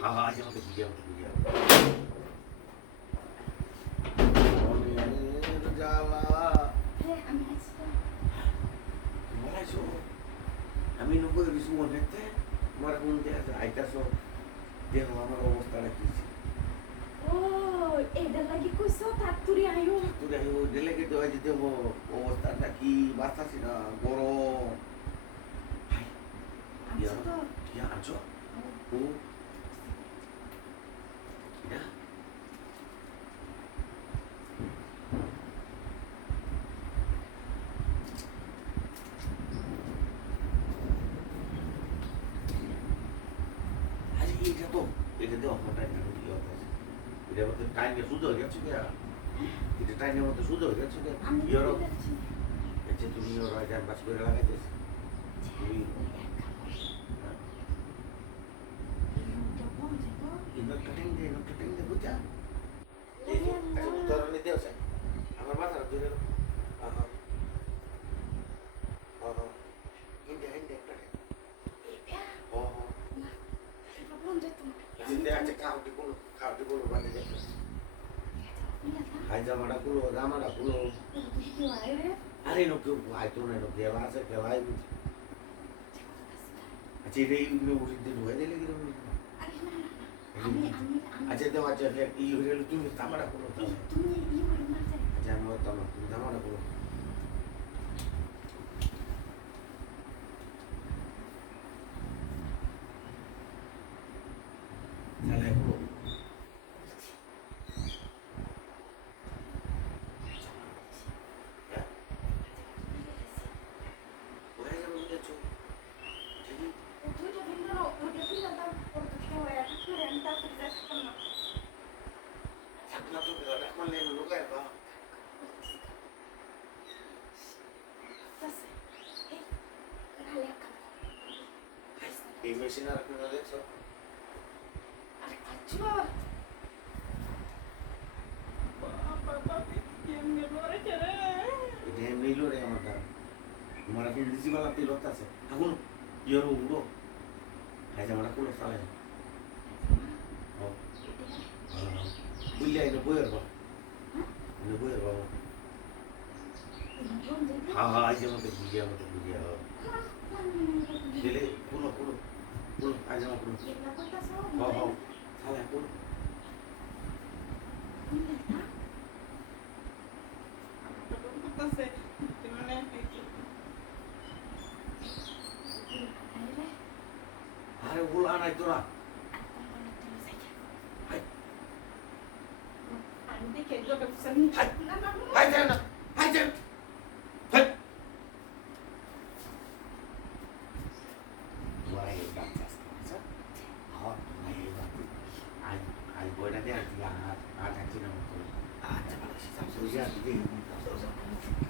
আজ আমাকে বুঝে আমাকে বুঝে মনের জ্বালা তোমরা আইসো আমি নব্বই কিছু মনে হচ্ছে তোমার কোন দেশে আইতাছো দেহ আমার অবস্থাটা কি ও এটা লাগি কইছো তাতুরি আইও তুই আইও দিলে কি দেওয়া যেতে অবস্থাটা কি বাঁচতাছি না গরম আচ্ছা তো কি আনছো ও না আরে এটা তো আপনার টাইম কি হচ্ছে এটা মধ্যে টাইমে শুধু হয়ে গেছে কি এটা টাইমের মধ্যে শুধু হয়ে গেছে কি আমি ইয়েরো যাচ্ছি আচ্ছা তুমি ইয়েরো টাইম পাস করে লাগাইতেছ তুমি ইনভার্টার টাইম দে বুঝা এই যে তোর নিতে আছে আমার মাথা ধরে আহা আহা হিন্দে একটা ও হিন্দে আছে খাওয়াটি কোনো বান্ধে দেখো হাই জামাটা খুলো জামাটা খুলো আরে নো কেউ আইতো না নো কেউ আছে কেউ আই আচ্ছা এটা ইউনিভার্সিটি ঢুকে দিলে কিরকম আচ্ছা তো আচ্ছা ই হয়ে গেল তুমি জামাটা খুলো আচ্ছা আমি বলতাম না তুমি জামাটা খুলো তাহলে খুলো কোথায় যাবো বলেছো ঠিক থাকনা তো রাখমালে লোকায় বা এই মেশিন আর আপনারা দেখছো এটা এমনি রে আমার দ্বারা তোমার এখন রিসিভার আপনি রক্ত আছে এখন ইয়ের উড়ো হাই জামাটা কোনো চালে বুঝলে এটা বইয়ের বা বইয়ের বাবা হ্যাঁ হ্যাঁ আজ আমাকে বুঝিয়ে দিলে কোনো আজ আমার কোনো হ্যাঁ হ্যাঁ তাহলে কোনো আরে ওগুলো আনাই তোরা আমি দেখে যোগ হাই যান না হাই যান হাই ওয়াই বাচ্চা আছে হ্যাঁ নাই বাচ্চা আজ বইটা দেয়া আর আর থাকছি না আচ্ছা ভালো সব সুবিধা আছে